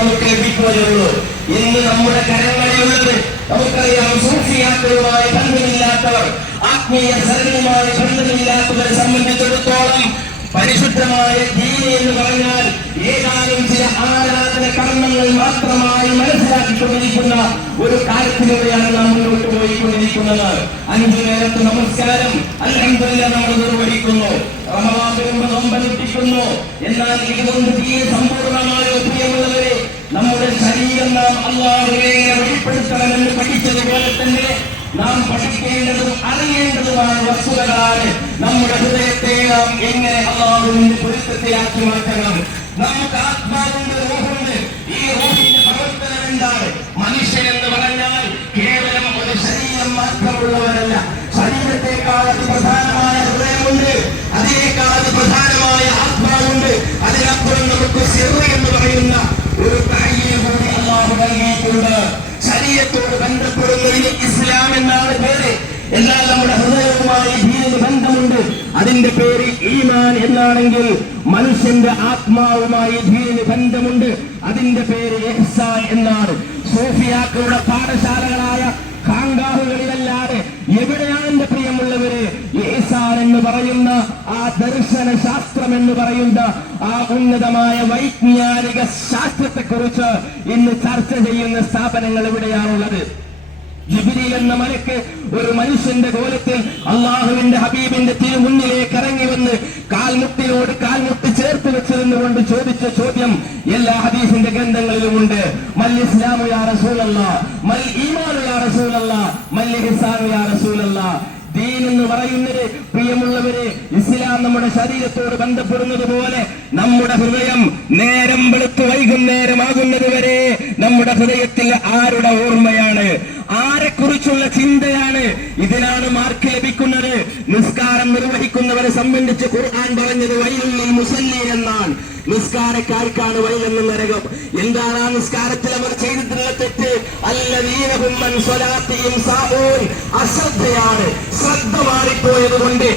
നമുക്ക് ലഭിക്കുകയുള്ളൂ. ഇന്ന് നമ്മുടെ കരങ്ങളിലുള്ളത് നമുക്കറിയാം. സൂഫിയാക്കളുമായി ബന്ധമില്ലാത്തവർ, ആത്മീയ സരകളുമായി ബന്ധമില്ലാത്തവരെ സംബന്ധിച്ചിടത്തോളം പരിശുദ്ധമായ ദീൻ എന്ന് പറഞ്ഞാൽ ഏതാനും ചില ആരാധന കർമ്മങ്ങൾ മാത്രമായി മനസ്സിലാക്കിക്കൊണ്ടിരിക്കുന്ന ഒരു കാര്യത്തിലൂടെയാണ് നാം മുന്നോട്ട് പോയിക്കൊണ്ടിരിക്കുന്നത്. 5 നേരത്തെ നമസ്കാരം അൽഹംദുലില്ലാഹ് നമ്മൾ നിർവഹിക്കുന്നു, റമദാൻ വരുമ്പോൾ നോമ്പനുഷ്ഠിക്കുന്നു. എന്നാൽ ഇതുകൊണ്ട് ദീൻ സമ്പൂർണ്ണമായ പ്രിയമുള്ളവരെ, നമ്മുടെ ശരീരം നാം അല്ലാഹുവിനെ വെളിപ്പെടുത്തണമെന്ന് പഠിച്ചതുപോലെ തന്നെ നാം പഠിക്കേണ്ടതും അറിയേണ്ടതുമായ വസ്തുതകളാണ്. നമ്മുടെ ഹൃദയത്തെ നാം എങ്ങനെ അല്ലാഹുവിന്റെ പൊരുത്തത്തെയാക്കി മാറ്റണം. നമുക്ക് ആത്മാവുണ്ട്, റൂഹുണ്ട്. ഈ റൂഹിന്റെ പ്രവർത്തനം എന്താണ്? മനുഷ്യൻ എന്ന് പറഞ്ഞാൽ കേവലം ഒരു ശരീരം മാത്രമുള്ളവരല്ല. ശരീരത്തെക്കാൾ അതിപ്രധാനമായ ഹൃദയമുണ്ട്, അതിനേക്കാൾ അതിപ്രധാനമായ ആത്മാവുണ്ട്. അതിനപ്പുറം നമുക്ക് സിർ എന്ന് പറയുന്ന ഒരു കാര്യം കൂടി അല്ലാഹു നൽകിയിട്ടുണ്ട്. ശരീരത്തോട് ബന്ധപ്പെടുന്നതിന് ഇസ്ലാം എന്നാണ് പേര്. എന്നാൽ നമ്മുടെ ഹൃദയവുമായി ദീനിന് ബന്ധമുണ്ട്, അതിന്റെ പേര് ഈമാൻ എന്നാണെങ്കിൽ, മനുഷ്യന്റെ ആത്മാവുമായി ദീനിന് ബന്ധമുണ്ട്, അതിന്റെ പേര് ഇഹ്സാൻ എന്നാണ്. സൂഫിയാക്കളുടെ പാഠശാലകളായ ഖാൻഗാഹുകളിലല്ലാതെ എവിടെയാണ് എന്റെ പ്രിയമുള്ളവര് ഇഹ്സാൻ എന്ന് പറയുന്ന ആ ദർശന ശാസ്ത്രം എന്ന് പറയുന്ന ആ ഉന്നതമായ വൈജ്ഞാനിക ശാസ്ത്രത്തെക്കുറിച്ച് ഇന്ന് ചർച്ച ചെയ്യുന്ന സ്ഥാപനങ്ങൾ എവിടെയാണുള്ളത്? ജിബ്രീൽ എന്ന മലക്ക് ഒരു മനുഷ്യന്റെ കോലത്തിൽ അള്ളാഹുവിന്റെ ഹബീബിന്റെ തിരുമുന്നിലേക്ക് ഇറങ്ങി വന്ന് കാൽമുട്ടിനോട് കാൽമുട്ടി ചേർത്ത് വെച്ചിരുന്നുകൊണ്ട് ചോദിച്ച ചോദ്യം എല്ലാ ഹദീസിന്റെ ഗ്രന്ഥങ്ങളിലുമുണ്ട്. മൽ ഇസ്ലാമു യാ റസൂലല്ലാഹ്, മൽ ഈമാനു യാ റസൂലല്ലാഹ്, മൽ ഇഹ്സാനു യാ റസൂലല്ലാഹ്. ദീൻ എന്ന് പറയുന്നത് പ്രിയമുള്ളവരെ, ഇസ്ലാം നമ്മുടെ ശരീരത്തോട് ബന്ധപ്പെടുന്നത് പോലെ നമ്മുടെ ഹൃദയം നേരം വെളുത്ത് വൈകുന്നേരമാകുന്നത് വരെ നമ്മുടെ ഹൃദയത്തിൽ ആരുടെ ഓർമ്മയാണ്, ആരെക്കുറിച്ചുള്ള ചിന്തയാണ്? ഇതിനാണ് മാർക്ക് ലഭിക്കുന്നത്. നിസ്കാരം നിർവഹിക്കുന്നവരെ സംബന്ധിച്ച് ഖുർആൻ പറഞ്ഞത് വൈലുൽ ലിൽ മുസല്ലീൻ എന്നാണ്. നിസ്കാരക്കാർക്കാണ് വൈലെന്ന നരകം. എന്താണ് ആ നിസ്കാരത്തിൽ അവർ ചെയ്തിട്ടുള്ള തെറ്റ്? അല്ലദീന ഹും അൻ സ്വലാത്തിഹിം സാഹൂൻ, അശ്രദ്ധയാണ്. ശ്രദ്ധ മാറിപ്പോയത് കൊണ്ട്